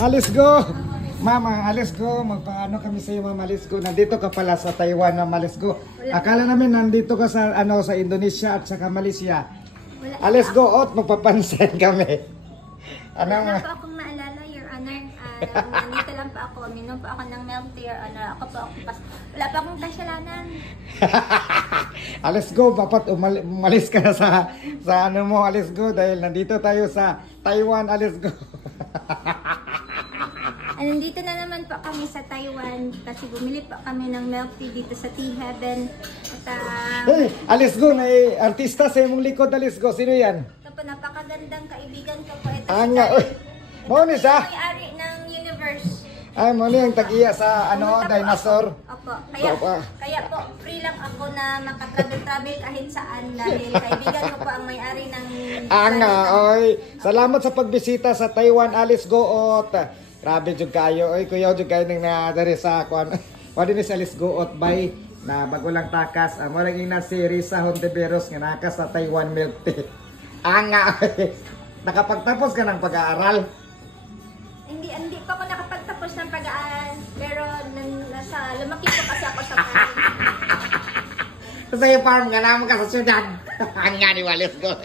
Alis go! Mama, alis go. Magpaano kami sa iyo, Mama, alis go. Nandito ka pala sa Taiwan, Mama, alis go. Akala namin nandito ka sa sa Indonesia at sa Malaysia. Alis go, Ot, magpapansin kami. Wala na po akong maalala, Your Honor. Nandito lang po ako. Minom po ako ng milk tea, Your Honor. Wala pa akong kasalanan. Alis go, dapat umalis ka na sa ano mo, alis go. Dahil nandito tayo sa Taiwan, alis go. Nandito na naman po kami sa Taiwan kasi bumili po kami ng milk tea dito sa Tea Heaven. At, hey, alis go, may artista sa imong likod, alis go. Sino yan? Ito po, napakagandang kaibigan ko po. Ito Anga, oy. Maunin sa? May-ari ng universe. Ay, maunin yung tag-iya sa dinosaur. Opo. Kaya po, free lang ako na makatravel-travel kahit saan dahil kaibigan ko po ang may-ari ng... Anga, oy. Salamat sa pagbisita sa Taiwan, alis go, Ot. Grabe jud kayo, oy, kuya jud kayo nang nadari sa kuan. Wala ni sa alis go, Ot, bay na bago lang takas. Mo lang ina si Risa Hontiveros nga nakas sa Taiwan milk tea. Anga, oy. Nakapagtapos ka ng pag-aaral? Hindi pa ako nakapagtapos ng pag-aaral, pero lumaki po kasi ako sa farm. Sa farm nga naman ka sa syudad. Anga ni Walis go.